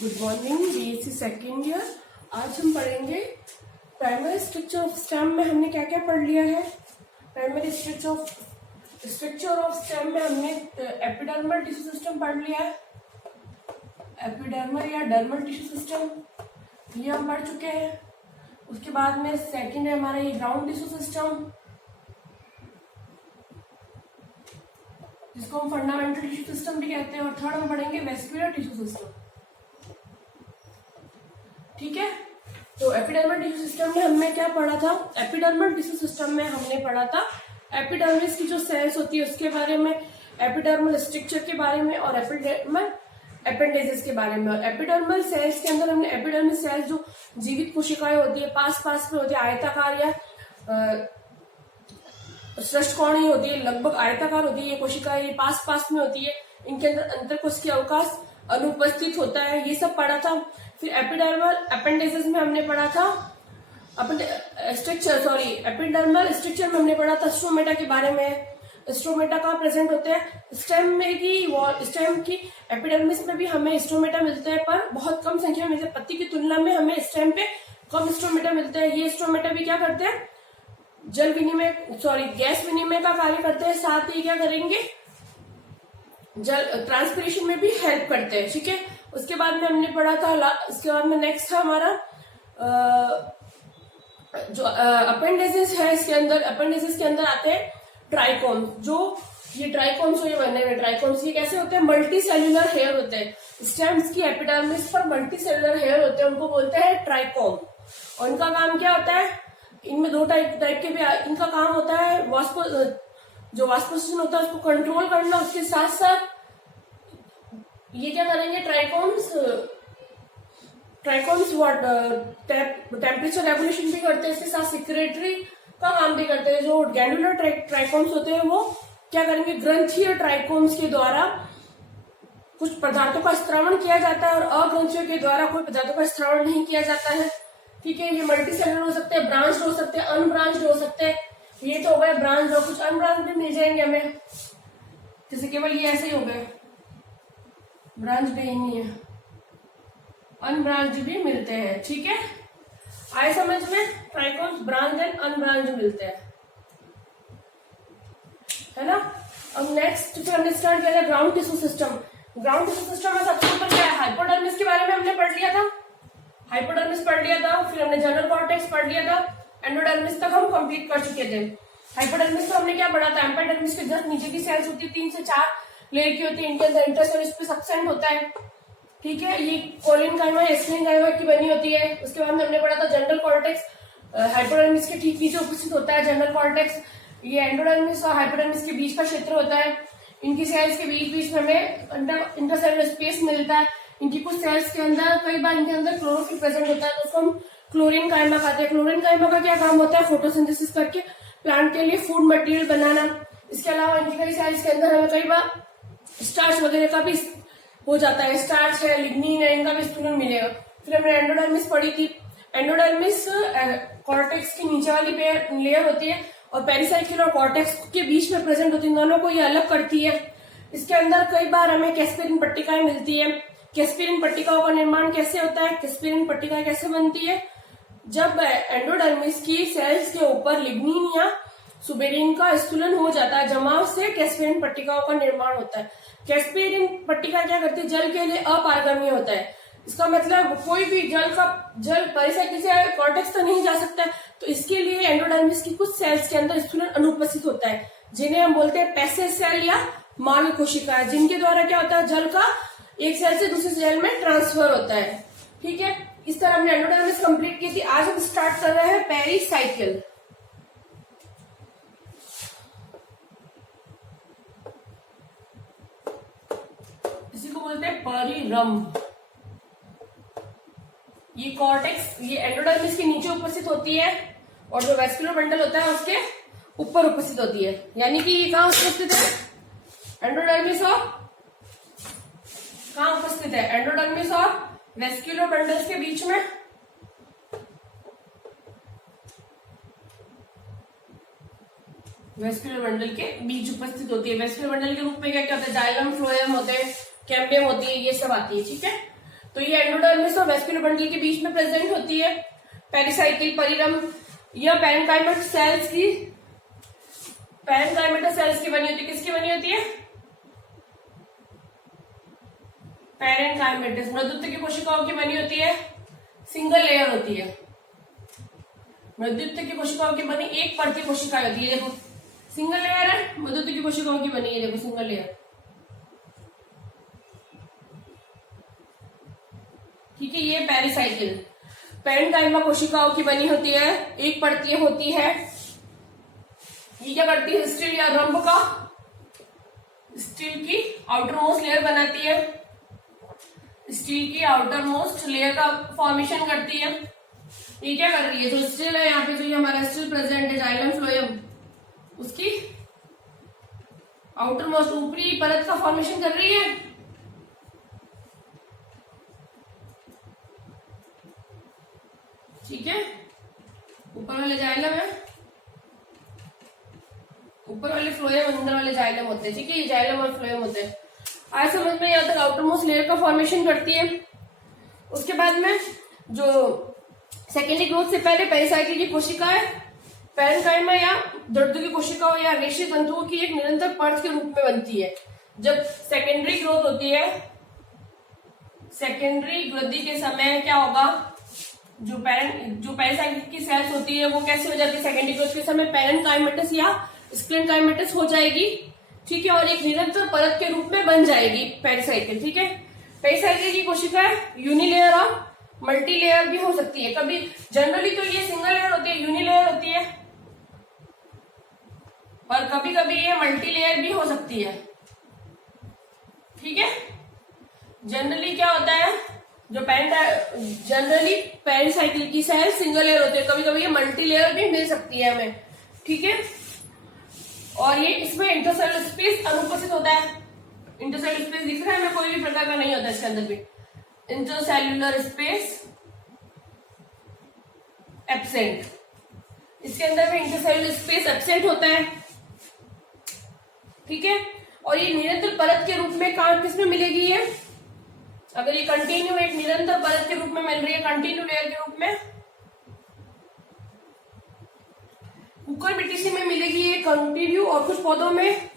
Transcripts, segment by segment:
Good morning, BSc second year. आज हम पढ़ेंगे प्राइमरी स्ट्रक्चर ऑफ स्टेम में हमने क्या क्या पढ़ लिया है। प्राइमरी स्ट्रक्चर ऑफ स्टेम में हमने एपिडर्मल टिश्यू सिस्टम पढ़ लिया है। एपिडर्मल या डर्मल टिश्यू सिस्टम ये हम पढ़ चुके हैं। उसके बाद में सेकंड है हमारा ये ग्राउंड टिश्यू सिस्टम, जिसको हम फंडामेंटल टिश्यू सिस्टम भी कहते हैं। और थर्ड हम पढ़ेंगे वेस्कुलर टिश्यू सिस्टम। ठीक है, तो एपिडर्मल टिश्यू सिस्टम में हमने क्या पढ़ा था। एपिडर्मल टिश्यू सिस्टम में हमने पढ़ा था एपिडर्मिस की जो सेल्स होती है उसके बारे में, एपिडर्मल स्ट्रक्चर के बारे में और एपिडर्मल एपेंडेजेस के बारे में। एपिडर्मल सेल्स के अंदर हमने एपिडर्मल सेल्स जो जीवित कोशिकाएं होती है, पास में होती है, आयताकार या सृष्टकोणीय होती है, लगभग आयताकार होती है ये कोशिकाएं, ये पास में होती है। इनके अंदर अंतरकोशिकीय अवकाश अनुपस्थित होता है, ये सब पढ़ा था। फिर एपिडर्मल अपेंडेजेस में हमने पढ़ा था एपिडर्मल स्ट्रक्चर में हमने पढ़ा था स्ट्रोमेटा के बारे में। स्ट्रोमेटा कहाँ प्रेजेंट होते हैं, स्टेम की एपिडर्मिस में भी हमें स्ट्रोमेटा मिलते हैं, पर बहुत कम संख्या में मिलते हैं। पत्ती की तुलना में हमें स्टेम पे कम स्ट्रोमेटा मिलते हैं। ये स्ट्रोमेटा भी क्या करते हैं, गैस विनिमय का कार्य करते हैं, साथ ही क्या करेंगे, जल ट्रांसपिरेशन में भी हेल्प करते हैं। ठीक है, उसके बाद में हमने पढ़ा था, इसके बाद में नेक्स्ट था हमारा जो अपेंडेजेस है। इसके अंदर अपेंडेजेस के अंदर आते हैं ट्राइकोम। जो ये ट्राइकोम्स ये बने हुए ट्राइकोम्स ये कैसे होते हैं, मल्टी सेल्यूलर हेयर होते हैं। स्टेम्स की एपिडर्मिस पर मल्टी सेल्यूलर हेयर होते हैं, उनको बोलते हैं ट्राइकोम। और इनका काम क्या होता है, इनमें दो टाइप के भी इनका काम होता है, जो वाष्पोषण होता है उसको कंट्रोल करना। उसके साथ साथ ये क्या करेंगे, ट्राइकोम्स टेम्परेचर रेगुलेशन भी करते हैं, इसके साथ सिक्रेटरी का काम भी करते हैं। जो ग्लैंडुलर ट्राइकोम्स होते हैं वो क्या करेंगे, ग्रंथीय ट्राइकोम्स के द्वारा कुछ पदार्थों का स्त्रावण किया जाता है और अग्रंथियों के द्वारा कोई पदार्थों का स्त्रावण नहीं किया जाता है। ठीक है, ये मल्टी सेलुलर हो सकते हैं, ब्रांच हो सकते हैं, अनब्रांच्ड हो सकते हैं। ये तो हो गए ब्रांच, और कुछ अनब्रांच भी मिल जाएंगे हमें, जैसे केवल ये ऐसे ही हो गए, ब्रांच भी नहीं है, अनब्रांच भी मिलते हैं। ठीक है, आए समझ में, ट्राइकोम्स ब्रांच एंड अनब्रांच मिलते हैं, है ना। अब नेक्स्ट फिर हमने स्टार्ट किया था ground tissue system. Ground tissue system में सबसे ऊपर क्या है, हाइपोडर्मिस के बारे में हमने पढ़ लिया था, हाइपोडर्मिस पढ़ लिया था। फिर हमने जनरल कॉर्टेक्स पढ़ लिया था, एंडोडर्मिस तक हम कंप्लीट कर चुके थे। हाइपोडर्मिस तो हमने क्या पढ़ा था, एम्पेडर्मिस के जस्ट नीचे की सेल्स होती है, 3 से 4 लेयर की होती है, इनके अंदर इंटरसेल्युलर सब्सटेंस होता है। ठीक है, ये कोलिनकाइमा एस्क्लेनकाइमा की बनी होती है। उसके बाद में हमने पढ़ा था जनरल कॉर्टेक्स, हाइपोडर्मिस के ठीक नीचे उपस्थित होता है जनरल कॉर्टेक्स। ये एंडोडर्मिस और हाइपोडर्मिस के बीच का क्षेत्र होता है। इनकी सेल्स के बीच में हमें इंटरसेल्युलर स्पेस मिलता है। इनकी कुछ सेल्स के अंदर कई बार इनके अंदर क्लोरोफिल प्रेजेंट होता है, तो उसको हम क्लोरीन काइमा कहते हैं। क्लोरीन काइमा का क्या काम होता है, फोटोसिंथेसिस करके प्लांट के लिए फूड मटेरियल बनाना। इसके अलावा इनकी कई सेल्स के अंदर हमें कई बार स्टार्च वगैरह का भी हो जाता है, स्टार्च है, लिग्निन है, इनका भी स्टूडेंट मिलेगा। फिर हमने एंडोडर्मिस पढ़ी थी। एंडोडर्मिस कॉर्टेक्स की नीचे वाली लेयर होती है और पेरिसाइकिल और कॉर्टेक्स के बीच में प्रेजेंट होती है, दोनों को ये अलग करती है। इसके अंदर कई बार हमें कैस्पेरिन पट्टिकाएं मिलती है। कैस्पेरिन पट्टिकाओं का निर्माण कैसे होता है, कैस्पेरिन पट्टिका कैसे बनती है, जब एंडोडर्मिस की सेल्स के ऊपर लिग्निन या सुबेरिन का स्थूलन हो जाता है, जमाव से कैस्पेरिन पट्टिकाओं का निर्माण होता है। कैस्पेरिन पट्टिका क्या करती है, जल के लिए अपारगम्य होता है। इसका मतलब कोई भी जल पेरिसाइकिल से कॉर्टेक्स तो नहीं जा सकता, तो इसके लिए एंडोडर्मिस की कुछ सेल्स के अंदर स्थूलन अनुपस्थित होता है, जिन्हें हम बोलते हैं पैसिव सेल या मानव कोशिकाएं, जिनके द्वारा क्या होता है, जल का एक सेल से दूसरे सेल में ट्रांसफर होता है। ठीक है, इस तरह हमने एंडोडर्मिस कंप्लीट की थी। आज हम स्टार्ट कर रहे हैं पेरिसाइकिल। इसी को बोलते हैं परिरंभ। ये कॉर्टेक्स ये एंडोडर्मिस के नीचे उपस्थित होती है और जो वेस्कुलर बंडल होता है उसके ऊपर उपस्थित होती है। यानी कि ये कहाँ उपस्थित है, एंडोडर्मिस और कहाँ उपस्थित है, एंडोडर्मिस और वेस्कुलर बंडल्स के बीच में। वेस्कुलर बंडल के बीच उपस्थित होती है। वेस्कुलर बंडल के रूप में क्या क्या होता है, जाइलम, फ्लोएम होते हैं, कैम्बियम होती है, ये सब आती है। ठीक है, तो ये एंडोडर्मिस और वेस्कुलर बंडल के बीच में प्रेजेंट होती है। पेरिसाइकिल, परिरंभ या पैरेन्काइमा सेल्स की बनी होती है। किसकी बनी होती है? पैरेन्काइमेटस, मृदुत्व की कोशिकाओं की बनी होती है। सिंगल लेयर होती है। मृदुत्व की कोशिकाओं की बनी एक परत कोशिका होती है। देखो सिंगल लेयर है, मृदुत्व की कोशिकाओं की बनी है। देखो सिंगल लेयर, ठीक है। ये पेरिसाइकिल पैरेन्काइमा कोशिकाओं की बनी होती है, एक परत होती है। ये क्या करती है? स्टील या रंभ का, स्टील की आउटर मोस्ट लेयर बनाती है। स्टील की आउटर मोस्ट लेयर का फॉर्मेशन करती है। ये क्या कर रही है? जो स्टील है यहाँ पे, जो ये हमारा स्टील प्रेजेंट है जाइलम फ्लोएम, उसकी आउटर मोस्ट ऊपरी परत का फॉर्मेशन कर रही है। ठीक है, ऊपर वाले जाइलम है, ऊपर वाले फ्लोएम, अंदर वाले जाइलम होते हैं। ठीक है, ये जाइलम और फ्लोएम होते हैं। आज समझ में, यहाँ तक आउटर मोस्ट लेयर का फॉर्मेशन करती है। उसके बाद में जो सेकेंडरी ग्रोथ से पहले पेरिसाइकिल की कोशिकाएं पैरेन्काइमा या दर्द की कोशिकाओं या रेशे तंतुओं की एक निरंतर परत के रूप में बनती है। जब सेकेंडरी ग्रोथ होती है, सेकेंडरी वृद्धि के समय क्या होगा? जो पेरिसाइकिल की सेल्स होती है वो कैसे हो जाती है? सेकेंडरी ग्रोथ के समय पैरेन्काइमेटस या स्क्लेरेन्काइमेटस हो जाएगी। ठीक है, और एक निरंतर परत के रूप में बन जाएगी पेरिसाइकिल। ठीक है, पेरिसाइकिल की कोशिकाएं यूनिलेयर और मल्टी लेयर भी हो सकती है। कभी जनरली तो ये सिंगल लेयर होती है, यूनिलेयर होती है, और कभी कभी ये मल्टी लेयर भी हो सकती है। ठीक है, जनरली क्या होता है? जो जनरली पेरिसाइकिल की सेल सिंगल लेयर होती है, कभी कभी ये मल्टी लेयर भी मिल सकती है हमें। ठीक है, और ये इसमें इंटरसेलुलर स्पेस अनुपस्थित होता है। इंटरसेलुलर स्पेस दिख रहा है हमें? कोई भी प्रकार का नहीं होता इसके अंदर भी। इंटरसेल्युलर स्पेस एब्सेंट, इसके अंदर में इंटरसेल्युलर स्पेस एब्सेंट होता है। ठीक है, और ये निरंतर परत के रूप में कहां किसमें मिलेगी? ये अगर ये कंटिन्यू एक निरंतर परत के रूप में मिल रही है, कंटिन्यू लेयर के रूप में, कुकुरबिटेसी में मिलेगी ये कंटिन्यू, और कुछ पौधों में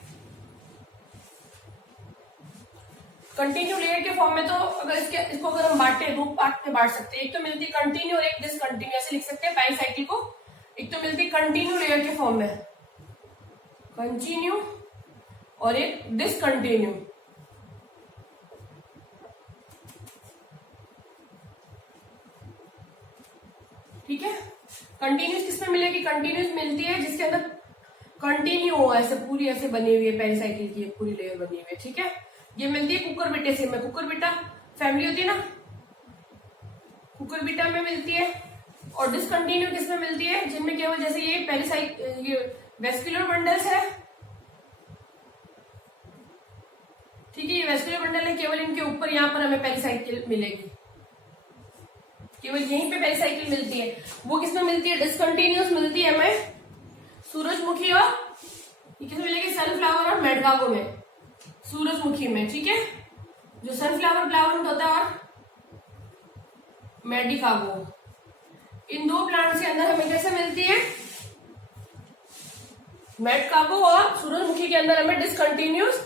कंटिन्यू लेयर के फॉर्म में। तो अगर इसको अगर हम बांटे, रूप में बांट सकते हैं। एक तो मिलती है कंटिन्यू और एक डिसकंटिन्यू, ऐसे लिख सकते हैं पेरिसाइकिल को। एक तो मिलती है कंटिन्यू लेयर के फॉर्म में, कंटिन्यू, और एक डिसकंटिन्यू। ठीक है, कंटिन्यूस किसमें मिलेगी? कंटिन्यूस मिलती है जिसके अंदर कंटिन्यू हो, ऐसे पूरी ऐसे बनी हुई है पेरिसाइकिल की पूरी लेयर बनी हुई है। ठीक है, ये मिलती है कुकुरबिटेसी में। कुकुरबिटा फैमिली होती है ना, कुकुरबिटा में मिलती है। और डिसकंटिन्यू किसमें मिलती है? जिनमें केवल जैसे ये वेस्कुलर बंडल्स है। ठीक है, ये वेस्कुलर बंडल है, केवल इनके ऊपर यहाँ पर हमें पेरिसाइकिल मिलेगी, केवल यहीं पे पेरिसाइकिल मिलती है। वो किसमें मिलती है? डिसकंटिन्यूस मिलती है हमें सूरजमुखी और ये किसमें मिलेगी? सनफ्लावर और मेडगागो में, सूरजमुखी में। ठीक है, जो सनफ्लावर प्लांट होता है और मेडिकागो, इन दो प्लांट्स के अंदर हमें कैसे मिलती है? मेडकागो और सूरजमुखी के अंदर हमें डिसकंटिन्यूस,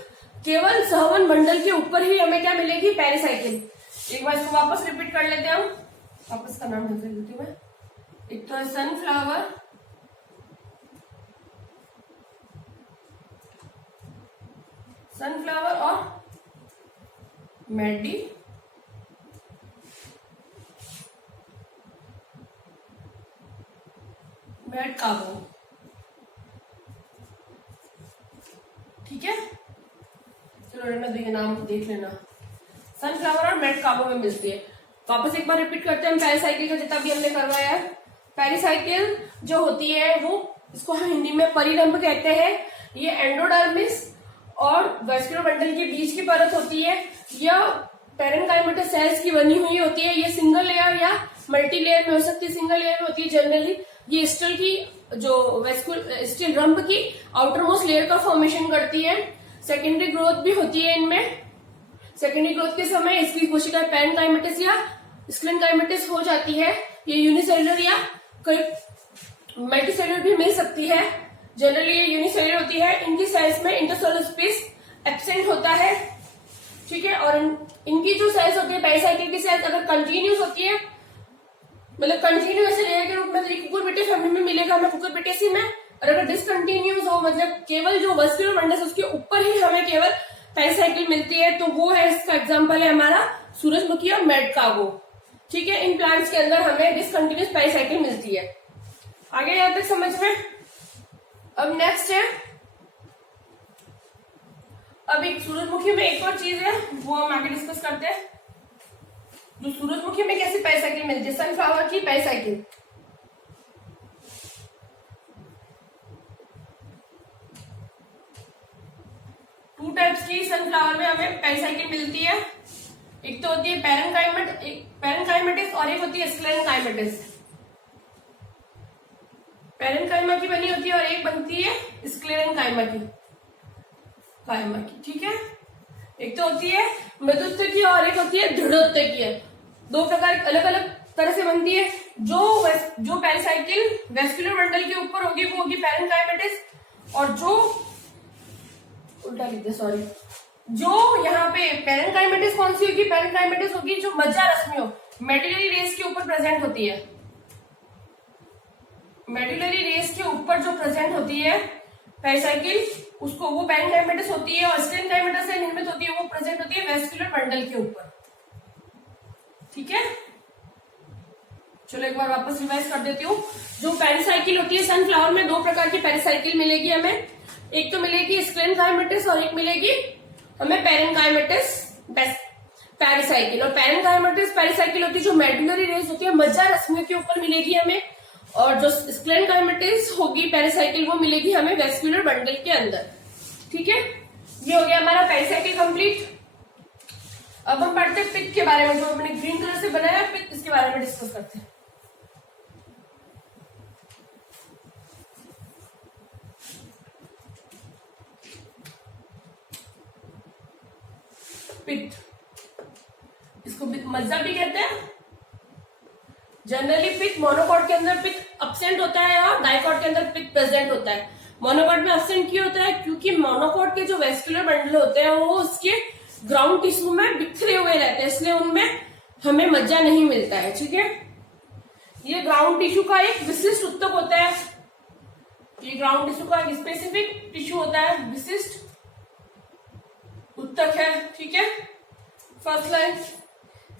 केवल सहवन बंडल के ऊपर ही हमें क्या मिलेगी? पेरिसाइकिल। एक बार इसको वापस रिपीट कर लेते हैं हम, वापस का नाम लिख देती हूँ मैं। एक तो है सनफ्लावर, सनफ्लावर और मेडी मेडकागो। ठीक है, चलो रहना दो, ये नाम देख लेना। सनफ्लावर और मेडकागो में मिलती है। वापस एक बार रिपीट करते हैं पेरिसाइकिल का जितना भी हमने करवाया है। पेरिसाइकिल जो होती है वो, इसको हम हिंदी में परिरंभ कहते हैं। ये एंडोडर्मिस और वेस्कुलर बंडल के बीच की परत होती है। यह पैरेन्काइमेटस सेल्स की बनी हुई होती है। ये सिंगल लेयर या मल्टी लेयर में हो सकती है। सिंगल लेयर में होती है जनरली। ये स्टील की जो स्टील रंभ की आउटर मोस्ट लेयर का फॉर्मेशन करती है। सेकेंडरी ग्रोथ भी होती है इनमें। सेकेंडरी ग्रोथ के समय इसकी कोशिकाएं पैरेन्काइमेटिस या स्क्लेरेनकाइमेटिस हो जाती है। ये यूनिसेलुलर या मल्टीसेलुलर भी मिल सकती है। जनरली ये यूनिसेलुलर होती है। इनकी सेल्स में इंटरसेलुलर स्पेस एब्सेंट होता है, ठीक है। और इनकी जो सेल्स होती है पेरिसाइकिल की सेल्स अगर कंटिन्यूस होती है, मतलब कंटिन्यू ऐसे लेयर के रूप में कुकुरबिटेसी फैमिली में मिलेगा हमें कुकुरबिटेसी में। और अगर डिसकंटिन्यूस हो, मतलब केवल जो वस्कुलर बंडल उसके ऊपर ही हमें केवल पेरिसाइकिल मिलती है, तो वो है, इसका एग्जांपल है हमारा सूरजमुखी और मेडकागो, ठीक है। इन प्लांट्स के अंदर हमें डिसकंटिन्यूस पेरिसाइकिल मिलती है। आगे यहाँ तक समझ में। अब नेक्स्ट है, अब एक सूरजमुखी में एक और चीज है वो हम आगे डिस्कस करते हैं। जो सूरजमुखी में कैसी पेरिसाइकिल मिलती है, सनफ्लावर की पेरिसाइकिल। टू टाइप्स की सनफ्लावर में हमें पेरिसाइकिल मिलती है। एक तो होती है पैरेन्काइमेटिस और एक होती है स्क्लेरेनकाइमेटिस। पैरेन्काइमा की बनी होती है और एक बनती है स्क्लेरेनकाइमा की, ठीक है। एक तो होती है मृदुत्व की और एक होती है दृढ़ोत्व की। दो प्रकार अलग अलग तरह से बनती है। जो पेरिसाइकिल वेस्कुलर बंडल के ऊपर होगी वो होगी पैरेन्काइमेटिस, और जो उल्टा लिख दे, सॉरी, जो यहाँ पे पैरेन्काइमेटिस कौन सी होगी, पैरेन्काइमेटिस होगी जो मज्जा रश्मियों मेडुलरी रेस के ऊपर प्रेजेंट होती है। मेडुलरी रेस के ऊपर जो प्रेजेंट होती है पेरिसाइकिल, उसको वो पैरेन्काइमेटिस होती है। और स्क्लेरेनकाइमेटिस से निर्मित होती है, वो प्रेजेंट होती है वेस्कुलर बंडल के ऊपर, ठीक है। चलो एक बार वापस रिवाइज कर देती हूँ। जो पेरिसाइकिल होती है सनफ्लावर में दो प्रकार की पेरिसाइकिल मिलेगी हमें। एक तो मिलेगी स्क्लेरेनकाइमेटिस और एक मिलेगी हमें पैरेन्काइमेटिस पेरिसाइकिल। और पैरेन्काइमेटिस पेरिसाइकिल होती है जो मेडुलरी रेस होती है मज्जा रश्मियों के ऊपर मिलेगी हमें। और जो स्क्लेरेनकाइमेटिस होगी पेरिसाइकिल वो मिलेगी हमें वेस्कुलर बंडल के अंदर, ठीक है। ये हो गया हमारा पेरिसाइकिल कंप्लीट। अब हम पढ़ते हैं पित्त के बारे में, जो हमने ग्रीन कलर से बनाया है पित्त, इसके बारे में डिस्कस करते हैं। पित्त, इसको मज्जा भी कहते हैं। जनरली पित्त मोनोकॉट के अंदर पित्त अब्सेंट होता है और डाइकॉट के अंदर पित्त प्रेजेंट होता है। मोनोकॉट में अब्सेंट क्यों होता है, क्योंकि मोनोकॉट के जो वेस्कुलर बंडल होते हैं वो उसके ग्राउंड टिश्यू में बिखरे हुए रहते हैं, इसलिए उनमें हमें मज्जा नहीं मिलता है, ठीक है। ये ग्राउंड टिश्यू का एक विशिष्ट उत्तक होता है। ये ग्राउंड टिश्यू का एक स्पेसिफिक टिश्यू होता है, विशिष्ट उत्तक है, ठीक है। First line.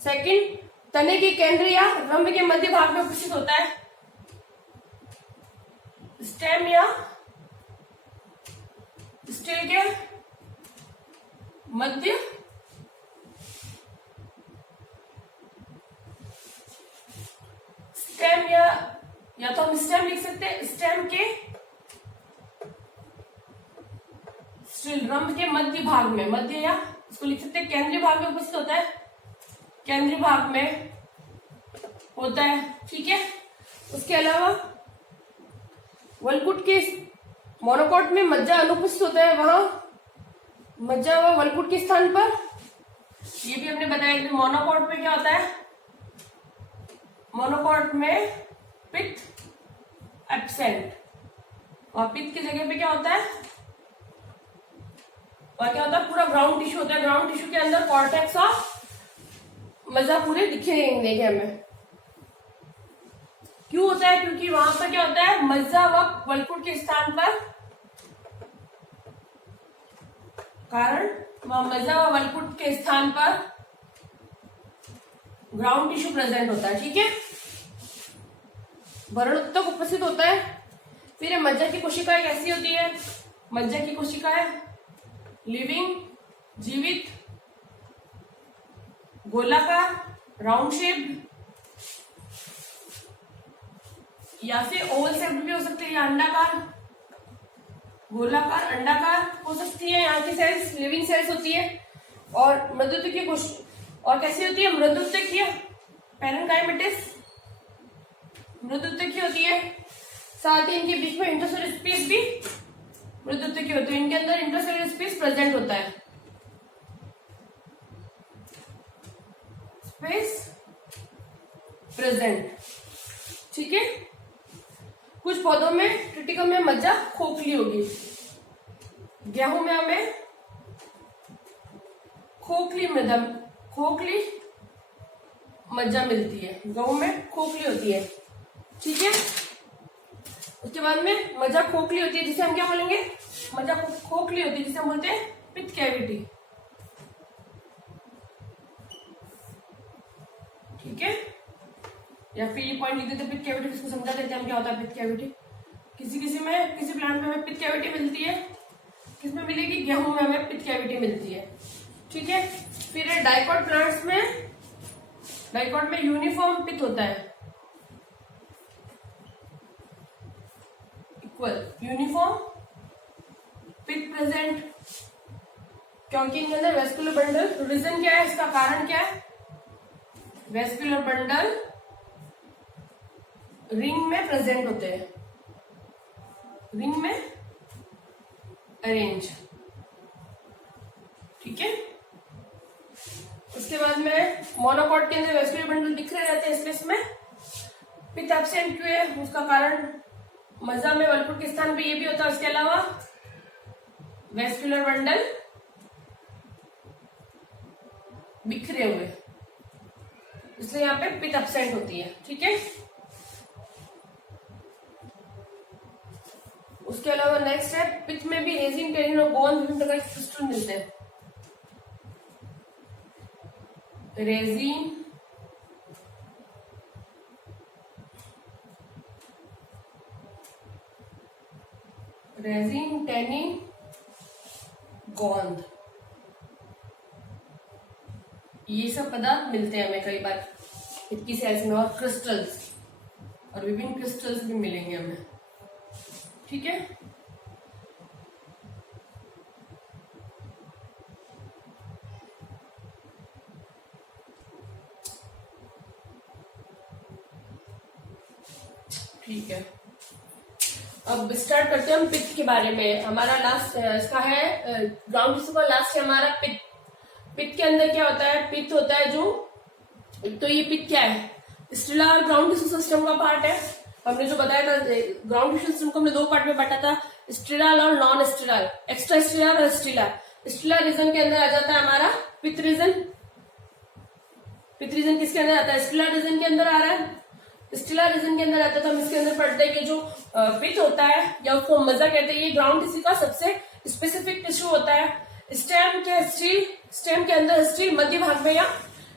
सेकंड, तने के केंद्र या रंभ के मध्य भाग में उपस्थित होता है। स्टेम या स्टिल के मध्य स्टेम या तो हम स्टेम लिख सकते हैं, स्टेम के स्टिल रंभ के मध्य भाग में, मध्य या इसको लिख सकते हैं केंद्रीय भाग में उपस्थित होता है, केंद्रीय भाग में होता है, ठीक है। उसके अलावा वलकुट के मोनोकॉट में मज्जा अनुपस्थित होता है, वहां मज्जा व वलकुट के स्थान पर। ये भी हमने बताया कि मोनोकॉट में क्या होता है, मोनोकॉट में पित्त एब्सेंट, और पित्त की जगह पे क्या होता है, और क्या होता है पूरा ग्राउंड टिश्यू होता है। ग्राउंड टिश्यू के अंदर कॉर्टेक्स और मज्जा पूरे दिखेंगे हमें। क्यों होता है, क्योंकि वहां पर क्या होता है मज्जा व वलकुट के स्थान पर, कारण वहां मज्जा व वलकुट के स्थान पर ग्राउंड टिश्यू प्रेजेंट होता है, ठीक है। भरण उत्तक उपस्थित होता है। फिर मज्जा की कोशिकाएं कैसी होती है, मज्जा की कोशिकाएं लिविंग, जीवित, गोलाकार, राउंड शेप, या फिर ओवल शेप भी हो सकती है, या अंडाकार, गोलाकार, अंडाकार हो सकती है। यहाँ की सेल्स लिविंग सेल्स होती है। और मृदुत्व की और कैसी होती है, मृदुत्व की पैरेन्काइमेटिस मृदुत्व की होती है। साथ ही इनके बीच में इंटरसेलुलर स्पेस भी मृदुत्व की होती है, इनके अंदर इंटरसेलुलर स्पेस प्रेजेंट होता है। Space present. ठीक है, कुछ पौधों में ट्रिटिकम में मज्जा खोखली होगी, गेहूं में हमें खोखली मज्जा मिलती है, गेहूं में खोखली होती है। ठीक है, उसके बाद में मज्जा खोखली होती है जिसे हम क्या बोलेंगे, मज्जा खोखली होती है जिसे हम बोलते हैं पित्त कैविटी। ठीक है, या फिर ये पॉइंट लिख देते पित्त कैविटी, इसको समझा देते हैं हम क्या होता है पित्त कैविटी। किसी प्लांट में हमें पित्त कैविटी मिलती है, किसमें मिलेगी, गेहूं में हमें पित्त कैविटी मिलती है। ठीक है, फिर डाइकॉट प्लांट्स में, डाइकॉट में यूनिफॉर्म पित्त होता है, इक्वल यूनिफॉर्म पित्त प्रेजेंट, क्योंकि इनके अंदर वेस्कुलर बंडल, रीजन क्या है, इसका कारण क्या है, वेस्कुलर बंडल रिंग में प्रेजेंट होते हैं, रिंग में अरेंज। ठीक है, उसके बाद में मोनोकॉट के अंदर वेस्कुलर बंडल बिखरे रहते हैं स्पेस में। पित्त एब्सेंट क्यों है, उसका कारण मज्जा में वलपुट के स्थान पे ये भी होता है, उसके अलावा वेस्कुलर बंडल बिखरे हुए, इसलिए यहाँ पे पित्त एब्सेंट होती है। ठीक है, उसके अलावा नेक्स्ट है, पित्त में भी रेजिन, टेनिन और गोंद विभिन्न प्रकार के क्रिस्टल मिलते हैं। रेजिन, टेनिन, गोंद, ये सब पदार्थ मिलते हैं हमें कई बार पित्त की सेल्स में, और क्रिस्टल्स, और विभिन्न क्रिस्टल्स भी मिलेंगे हमें। ठीक है, ठीक है, अब स्टार्ट करते हैं हम पित्त के बारे में। हमारा लास्ट इसका है ग्राउंड टिश्यू का लास्ट है हमारा पित्त। पित्त के अंदर क्या होता है, पित्त होता है जो, तो ये पित्त क्या है, स्टेला और ग्राउंड टिश्यू सिस्टम का पार्ट है। हमने जो बताया था ग्राउंड टिश्यू सिस्टम को हमने दो पार्ट में बांटा था, स्टेराल और नॉन स्टेराल, एक्स्ट्रा स्टेराल और स्टेलर। स्टेलर रीजन के अंदर आ जाता है हमारा पित्त रीजन। पित्त रीजन किसके अंदर आता है, स्टेलर रीजन के अंदर आ रहा है। स्टेलर रीजन के अंदर आता है तो हम इसके अंदर पढ़ते हैं कि जो पित्त होता है, या उसको मज्जा कहते हैं, ये ग्राउंड टिश्यू का सबसे स्पेसिफिक टिश्यू होता है। स्टेम के अंदर स्टील मध्य भाग में, या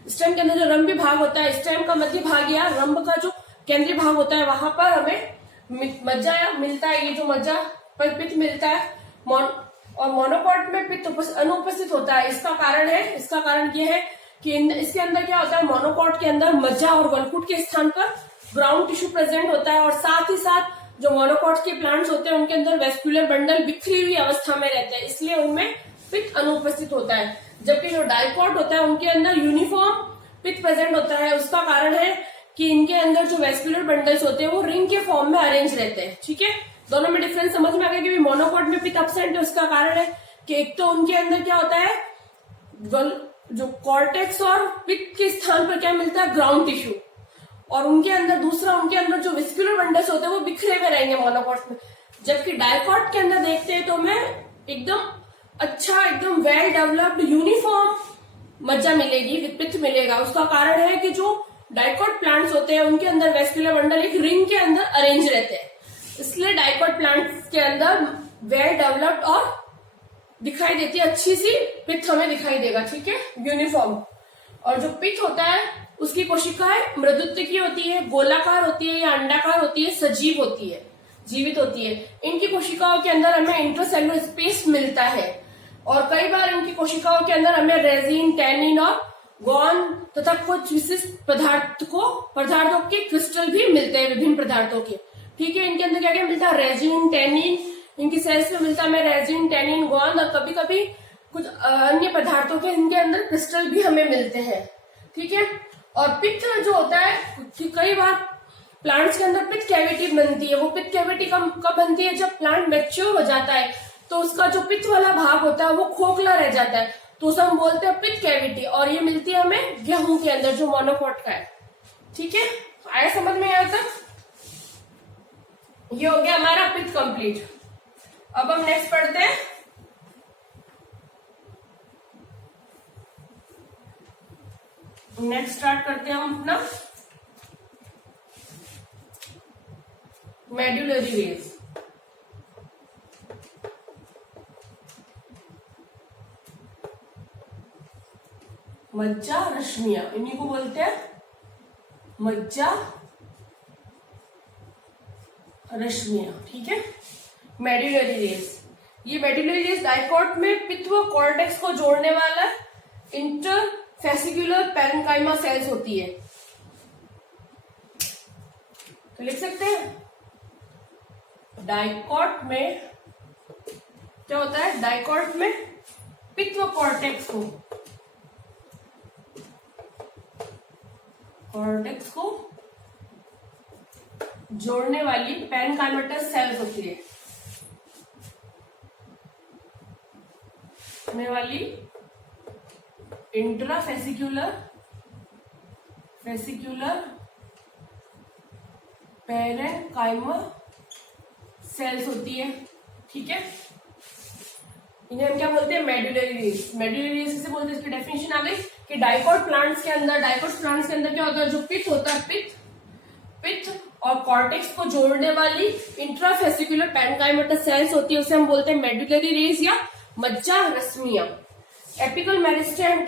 स्टेम के अंदर जो रंभ भाग होता है, स्टेम का मध्य भाग या रंभ का जो केंद्रीय भाग होता है, वहां पर हमें मज्जा मिलता है, ये जो मज्जा पर पित्त मिलता है। और मोनोकॉट में पित्त अनुपस्थित होता है। इसका कारण ये है कि इसके अंदर क्या होता है, मोनोकॉट के अंदर मज्जा और वलकुट के स्थान पर ग्राउंड टिश्यू प्रेजेंट होता है, और साथ ही साथ जो मोनोकॉट के प्लांट्स होते हैं उनके अंदर वेस्कुलर बंडल बिखरी हुई अवस्था में रहते हैं, इसलिए उनमें पित्त अनुपस्थित होता है। जबकि जो डाइकॉट होता है उनके अंदर यूनिफॉर्म पित्त प्रेजेंट होता है। उसका कारण है कि इनके अंदर जो वेस्कुलर बंडल्स होते हैं वो रिंग के फॉर्म में अरेंज रहते हैं। ठीक है, दोनों में डिफरेंस समझ में आ गया कि मोनोकॉट में पित्त एब्सेंट है। उसका कारण है कि एक तो उनके अंदर क्या होता है, जो कॉर्टेक्स और पित्त के स्थान पर क्या मिलता है, ग्राउंड टिश्यू, और उनके अंदर जो वेस्कुलर बंडल्स होते हैं वो बिखरे हुए रहेंगे मोनोकॉट में। जबकि डाइकॉट के अंदर देखते हैं तो हमें एकदम वेल डेवलप्ड यूनिफॉर्म मज्जा मिलेगी, पित्त मिलेगा। उसका कारण है कि जो डाइकॉट प्लांट्स होते हैं उनके अंदर वेस्कुलर बंडल एक रिंग के अंदर अरेंज रहते हैं, इसलिए डाइकॉट प्लांट्स के अंदर वेल डेवलप्ड और दिखाई देती है अच्छी सी पित्त हमें दिखाई देगा। ठीक है, यूनिफॉर्म। और जो पित्त होता है उसकी कोशिकाएं मृदुत्व की होती है, गोलाकार होती है या अंडाकार होती है, सजीव होती है, जीवित होती है। इनकी कोशिकाओं के अंदर हमें इंट्रासेलुलर स्पेस मिलता है, और कई बार इनकी कोशिकाओं के अंदर हमें रेजिन, टैनिन और गौन तथा कुछ विशिष्ट पदार्थों के क्रिस्टल भी मिलते हैं, विभिन्न पदार्थों के। ठीक है, इनके अंदर क्या क्या मिलता है, रेजिन, टैनिन, इनकी सेल्स में मिलता है हमें रेजिन, टैनिन, गौन, और कभी कभी कुछ अन्य पदार्थों के इनके अंदर क्रिस्टल भी हमें मिलते हैं। ठीक है, और पित्त जो होता है, कई बार प्लांट्स के अंदर पित्त कैविटी बनती है। वो पित्त कैविटी कब बनती है, जब प्लांट मैच्योर हो जाता है तो उसका जो पित्त वाला भाग होता है वो खोखला रह जाता है, तो उसे हम बोलते हैं पिथ कैविटी, और ये मिलती है हमें गेहूं के अंदर जो मोनोकॉट का है। ठीक है, आया समझ में यहाँ तक? ये हो गया हमारा पिथ कंप्लीट। अब हम नेक्स्ट पढ़ते हैं नेक्स्ट स्टार्ट करते हैं हम अपना मेडुलरी रेज। मज्जा रश्मियां, इन्हीं को बोलते हैं मज्जा रश्मियां। ठीक है, मेडुलरी रेज। ये मेडुलरी रेज डाइकॉट में पित्त व कॉर्टेक्स को जोड़ने वाला इंटरफेसिकुलर पैरेन्काइमा सेल्स होती है। तो लिख सकते हैं डाइकॉट में क्या होता है? डाइकॉट में पित्त व कॉर्टेक्स को जोड़ने वाली पैरेन्काइमेटस सेल्स होती है। जोड़ने वाली इंट्राफेसिकुलर पैरेन्काइमा सेल्स होती है। ठीक है, इन्हें हम क्या बोलते हैं? Medullary rays. मेडुलरी रेज किसे बोलते हैं? इसकी डेफिनेशन आ गई कि डाइकॉट प्लांट्स के अंदर क्या होता है? जो पित्त होता है, पित्त और कॉर्टेक्स को जोड़ने वाली इंट्राफेसिकुलर पैरेन्काइमेटस सेल्स होती है, उसे हम बोलते हैं मेडुलरी रेज या मज्जा रश्मियां। एपिकल मेरिस्टेम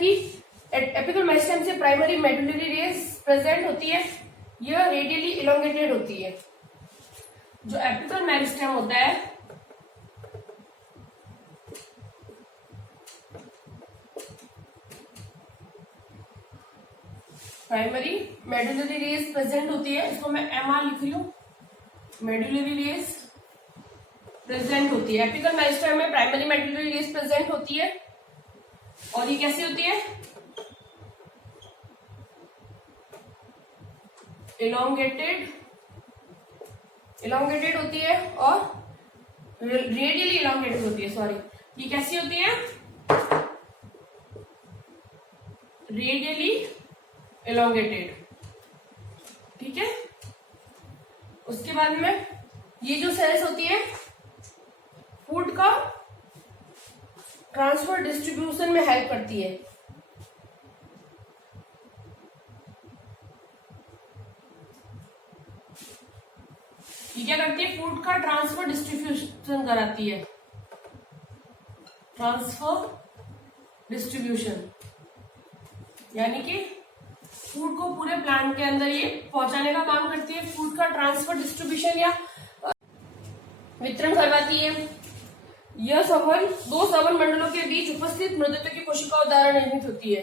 से प्राइमरी मेडुलरी रेज प्रेजेंट होती है। यह रेडियली इलोंगेटेड होती है। जो एपिकल मेरिस्टेम होता है, प्राइमरी मेडुलरी रेज प्रेजेंट होती है, इसको मैं MR लिख रही हूँ। मेडुलरी रेज प्रेजेंट होती है। एपिकल मेरिस्टेम में प्राइमरी मेडुलरी रेज प्रेजेंट होती है, और ये कैसी होती है? इलोंगेटेड होती है और रेडियली इलोंगेटेड होती है। सॉरी, ये कैसी होती है? Radially elongated. ठीक है, उसके बाद में ये जो सेल्स होती है फूड का ट्रांसफर डिस्ट्रीब्यूशन में हेल्प करती है। ये क्या करती है? फूड का ट्रांसफर डिस्ट्रीब्यूशन कराती है। ट्रांसफर डिस्ट्रीब्यूशन यानी कि फूड को पूरे प्लांट के अंदर ये पहुंचाने का काम करती है। फूड का ट्रांसफर डिस्ट्रीब्यूशन या वितरण करवाती है। यह संवहन दो संवहन मंडलों के बीच उपस्थित मृदत्व की कोशिकाओं द्वारा निर्मित होती है।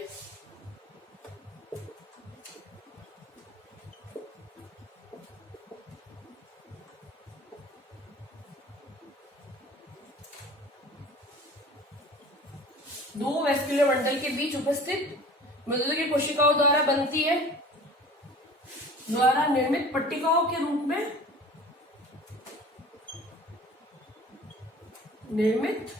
दो वेस्कुलर मंडल के बीच उपस्थित मृदत्व की कोशिकाओं द्वारा बनती है, द्वारा निर्मित पट्टिकाओं के रूप में निर्मित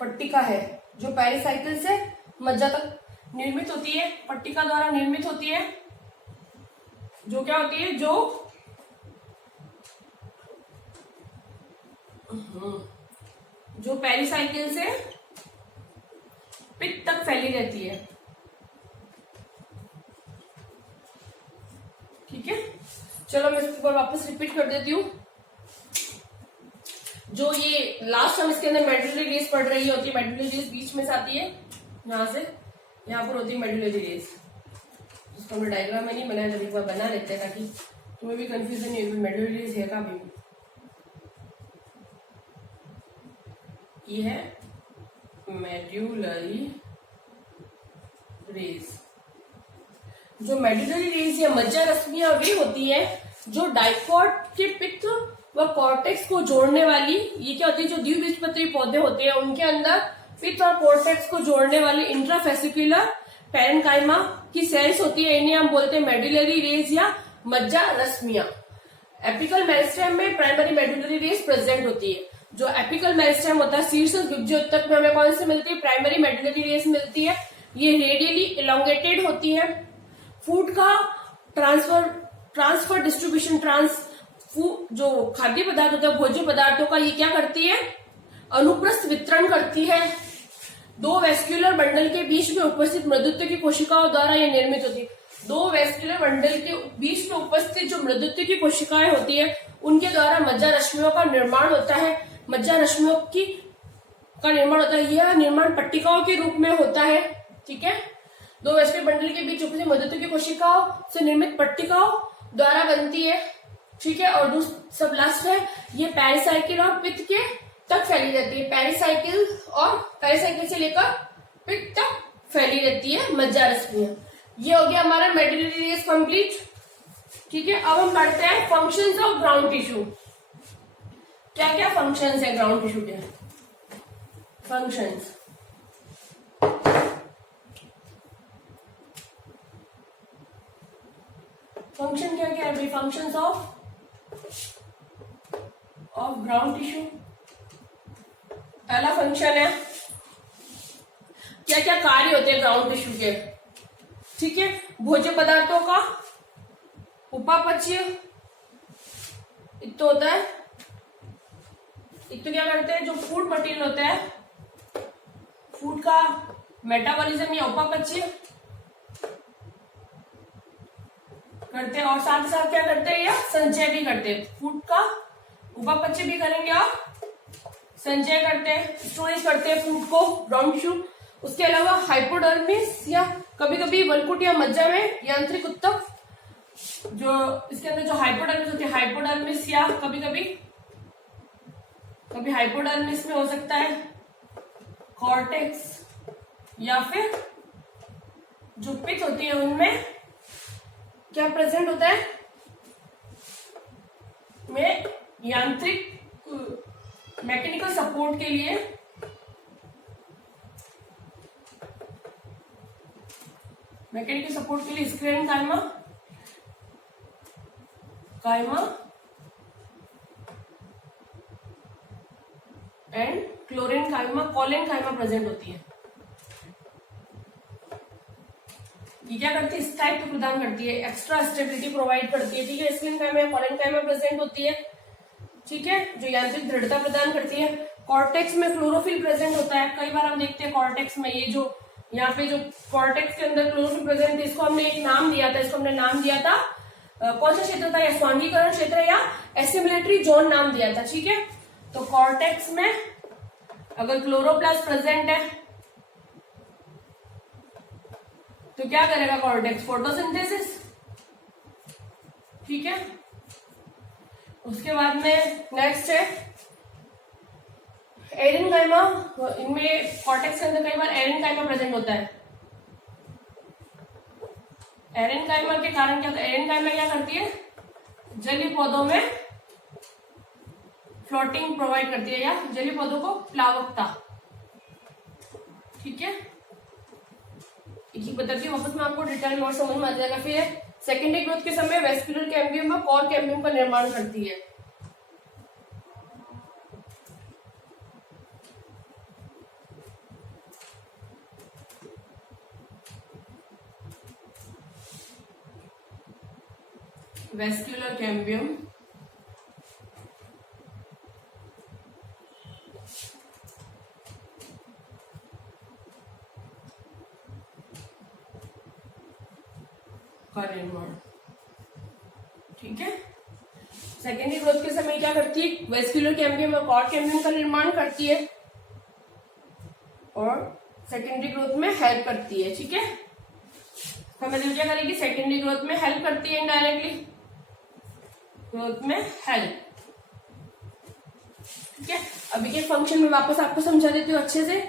पट्टिका है, जो पेरिसाइकिल से मज्जा तक निर्मित होती है। पट्टिका द्वारा निर्मित होती है, जो क्या होती है? जो पेरिसाइकिल से पित्त तक फैली रहती है। ठीक है, चलो मैं इसको वापस रिपीट कर देती हूँ। जो ये लास्ट हम इसके अंदर मेडुलरी रेज पढ़ रही होती है, मेडुलरी रेज बीच में से आती है, यहां से यहाँ पर होती है मेडुलरी रेज, जिसको हमने डायग्राम में नहीं बनाया, जब एक बार बना लेते हैं ताकि तुम्हें भी कंफ्यूजन नहीं हो मेडुलरी रेज है का भी। ये है मेडुलरी रेज। जो मेडुलरी रेज या मज्जा रश्मियां वे होती है जो डाइकॉट के पित्त व कॉर्टेक्स को जोड़ने वाली, ये क्या होती है? जो द्विबीजपत्री पौधे होते हैं उनके अंदर पित्त और कॉर्टेक्स को जोड़ने वाली इंट्राफेसिकुलर पैरेन्काइमा की सेल्स होती है। इन्हें हम बोलते हैं मेडुलरी रेज या मज्जा रश्मियां। एपिकल मेरिस्टेम में प्राइमरी मेडुलरी रेज प्रेजेंट होती है। जो एपिकल मेरिस्टेम होता है शीर्ष विभज्योतक में हमें कौन से मिलती है, प्राइमरी मेडुलरी रेस मिलती है। ये रेडियली इलोंगेटेड होती है। फूड का ट्रांसफर डिस्ट्रीब्यूशन जो खाद्य पदार्थ होता है भोज्य पदार्थों का ये क्या करती है, अनुप्रस्थ वितरण करती है। दो वेस्क्यूलर बंडल के बीच में उपस्थित मृदुत्व की कोशिकाओं द्वारा ये निर्मित होती है। दो वेस्क्यूलर बंडल के बीच में उपस्थित जो मृदुत्व की कोशिकाएं होती है उनके द्वारा मज्जा रश्मियों का निर्माण होता है। मज्जा रश्मियों का निर्माण होता है। यह निर्माण पट्टिकाओं के रूप में होता है। ठीक है, दो वेस्क्यूलर बंडल के बीच उपस्थित मृदुत्व की कोशिकाओं से निर्मित पट्टिकाओं द्वारा बनती है। ठीक है, और सब लास्ट है ये पेरिसाइकिल और पित्त के तक फैली रहती है। पेरिसाइकिल से लेकर पित्त तक फैली रहती है मज्जा रश्मियां। ये हो गया हमारा मेडुलरी रेस कंप्लीट। ठीक है, अब हम पढ़ते हैं फंक्शंस ऑफ ग्राउंड टिश्यू। क्या क्या फंक्शंस है ग्राउंड टिश्यू के? फंक्शंस फंक्शन क्या क्या है भाई? Functions of ground tissue. पहला फंक्शन है क्या क्या कार्य होते हैं ग्राउंड टिश्यू के। ठीक है, भोज्य पदार्थों का उपापचय एक तो होता है। एक तो क्या करते हैं, जो फूड मटेरियल होता है फूड का मेटाबॉलिज्म या उपापचय करते हैं, और साथ ही साथ क्या करते हैं या संचय भी करते हैं। फूड का उपापचय भी करेंगे और संचय करते हैं, स्टोरेज करते हैं फूड को ग्राउंड टिश्यू। उसके अलावा हाइपोडर्मिस या कभी कभी वल्कुट या मज्जा में यांत्रिक ऊतक, जो इसके अंदर जो हाइपोडर्मिस होती है, हाइपोडर्मिस या कभी हाइपोडर्मिस में हो सकता है कॉर्टेक्स, या फिर जो पित्त होती है उनमें क्या प्रेजेंट होता है, में यांत्रिक मैकेनिकल सपोर्ट के लिए स्क्लेरन कायमा एंड क्लोरीन कायमा, कॉलिन कायमा प्रेजेंट होती है। ये क्या करती है, स्थायित्व प्रदान करती है, एक्स्ट्रा स्टेबिलिटी प्रोवाइड करती है। ठीक है, स्क्लेरन कायमा या कॉलिन कायमा प्रेजेंट होती है। ठीक है, जो यांत्रिक दृढ़ता प्रदान करती है। कॉर्टेक्स में क्लोरोफिल प्रेजेंट होता है। कई बार हम देखते हैं कॉर्टेक्स में ये जो यहाँ पे जो कॉर्टेक्स के अंदर क्लोरोफिल प्रेजेंट है, इसको हमने एक नाम दिया था। इसको हमने नाम दिया था कौन सा क्षेत्र था, या स्वांगीकरण क्षेत्र या एसिमिलेटरी जोन नाम दिया था। ठीक है, तो कॉर्टेक्स में अगर क्लोरोप्लास्ट प्रेजेंट है तो क्या करेगा कॉर्टेक्स, फोटोसिंथेसिस। ठीक है, उसके बाद में नेक्स्ट है एरेनकाइमा। इनमें कॉर्टेक्स के अंदर कई बार एरेनकाइमा प्रेजेंट होता है। एरेनकाइमा के कारण क्या होता है, एरेनकाइमा क्या करती है, जलीय पौधों में फ्लोटिंग प्रोवाइड करती है या जलीय पौधों को प्लावकता। ठीक है, एक बताती हूँ वापस में आपको डिटेल और समझ में आ जाएगा। फिर सेकेंडरी ग्रोथ के समय वेस्कुलर कैम्बियम में कोर कैम्बियम का निर्माण करती है। वेस्कुलर कैम्बियम का निर्माण। ठीक है, सेकेंडरी ग्रोथ के समय क्या करती है, वेस्कुलर कैम्बियम और कॉर्ड कैम्बियम का निर्माण करती है और सेकेंडरी ग्रोथ में हेल्प करती है। ठीक है, तो मतलब क्या करेगी, सेकेंडरी ग्रोथ में हेल्प करती है, इनडायरेक्टली ग्रोथ में हेल्प। ठीक है, अभी के फंक्शन में वापस आपको समझा देती हूँ अच्छे से।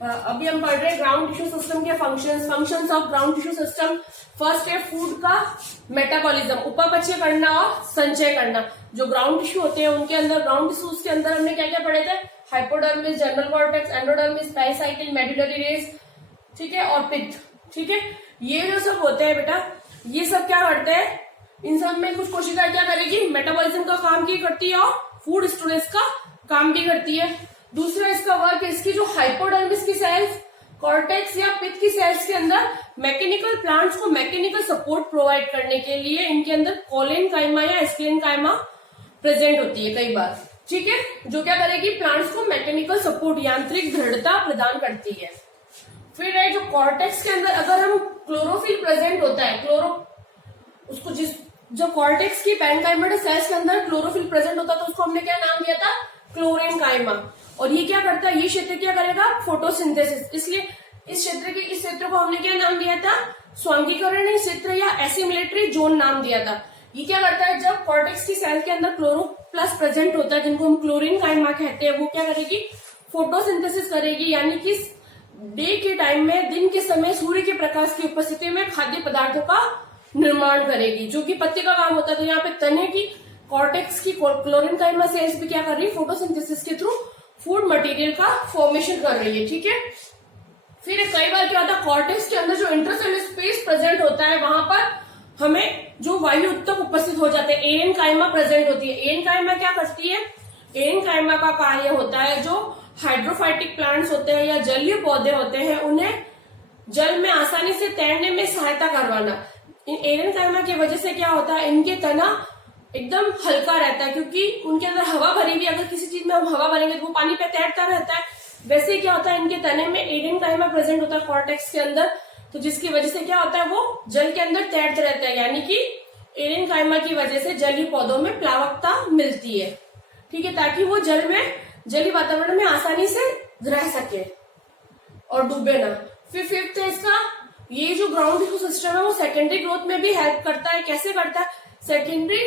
अभी हम पढ़ रहे हैं ग्राउंड टिश्यू सिस्टम के functions of ground tissue system. First है फूड का मेटाबॉलिज्म, उपापचय करना और संचय करना। जो ग्राउंड टिश्यू होते हैं उनके अंदर, ग्राउंड टिश्यूज के अंदर हमने क्या क्या पढ़े थे, hypodermis, general cortex, endodermis, pericycle, medullary race, ठीक है, और पित्त। ठीक है, ये जो सब होते हैं बेटा, ये सब क्या करते हैं, इन सब में कुछ कोशिकाएं क्या करेगी, मेटाबॉलिज्म का काम की करती है और फूड स्टोरेज का काम भी करती है। दूसरा इसका वर्क है, इसकी जो हाइपोडर्मिस की सेल्स, कॉर्टेक्स या पित्त की सेल्स के अंदर मैकेनिकल प्लांट्स को मैकेनिकल सपोर्ट प्रोवाइड करने के लिए इनके अंदर कोलेनकाइमा या स्क्लेनकाइमा प्रेजेंट होती है कई बार, ठीक है, जो क्या करेगी, प्लांट्स को मैकेनिकल सपोर्ट, यांत्रिक दृढ़ता प्रदान करती है। फिर है जो कॉर्टेक्स के अंदर अगर हम क्लोरोफिल प्रेजेंट होता है, उसको जो कॉर्टेक्स की पैरेन्काइमेटस सेल्स के अंदर क्लोरोफिल प्रेजेंट होता है तो उसको हमने क्या नाम दिया था, क्लोरेनकाइमा। और ये क्या करता है, ये क्षेत्र क्या करेगा, फोटोसिंथेसिस। इसलिए इस क्षेत्र को हमने क्या नाम दिया था, स्वांगीकरण क्षेत्र या एसिमिलेटरी जोन नाम दिया था। ये क्या करता है, जब कॉर्टेक्स की सेल के अंदर क्लोरोप्लास्ट प्रेजेंट होता है जिनको हम क्लोरेनकाइमा कहते हैं, वो क्या करेगी, फोटोसिंथेसिस करेगी, यानी कि डे के टाइम में, दिन के समय सूर्य के प्रकाश की उपस्थिति में खाद्य पदार्थों का निर्माण करेगी, जो कि पत्ती का काम होता है। तो यहाँ पे तने की कॉर्टेक्स की क्लोरेनकाइमा सेल्स भी क्या कर रही है, फोटोसिंथेसिस के थ्रू फूड मटेरियल का फॉर्मेशन कर रही है, ठीक है। फिर कई बार क्या होता है, कॉर्टेक्स के अंदर जो इंटरसेलुलर स्पेस प्रेजेंट होता है वहां पर हमें जो वायु उत्तक उपस्थित हो जाते हैं, एएनकाइमा प्रेजेंट होती है। एएनकाइमा क्या करती है, एएनकाइमा का कार्य होता है जो हाइड्रोफाइटिक प्लांट्स होते हैं या जलीय पौधे होते हैं, उन्हें जल में आसानी से तैरने में सहायता करवाना। एएनकाइमा की वजह से क्या होता है, इनके तना एकदम हल्का रहता है, क्योंकि उनके अंदर हवा भरी हुई, अगर किसी चीज में हम हवा भरेंगे तो वो पानी पे तैरता रहता है। वैसे क्या होता है, इनके तने में एएनकाइमा प्रेजेंट होता है कॉर्टेक्स के अंदर, तो जिसकी वजह से क्या होता है, वो जल के अंदर तैरते रहता है, यानी कि एएनकाइमा की वजह से जलीय पौधों में प्लावकता मिलती है, ठीक है, ताकि वो जलीय वातावरण में आसानी से रह सके और डूबे ना। फिर फिफ्थ है इसका, ये जो ग्राउंड टिश्यू सिस्टम है वो सेकेंडरी ग्रोथ में भी हेल्प करता है। कैसे करता है, सेकेंडरी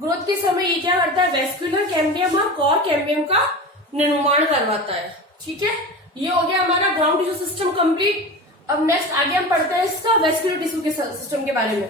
ग्रोथ के समय ये क्या करता है, वेस्कुलर कैम्बियम और कोर कैम्बियम का निर्माण करवाता है, ठीक है। ये हो गया हमारा ग्राउंड टिश्यू सिस्टम कंप्लीट। अब नेक्स्ट आगे हम पढ़ते हैं इसका वेस्कुलर टिश्यू के सिस्टम के बारे में।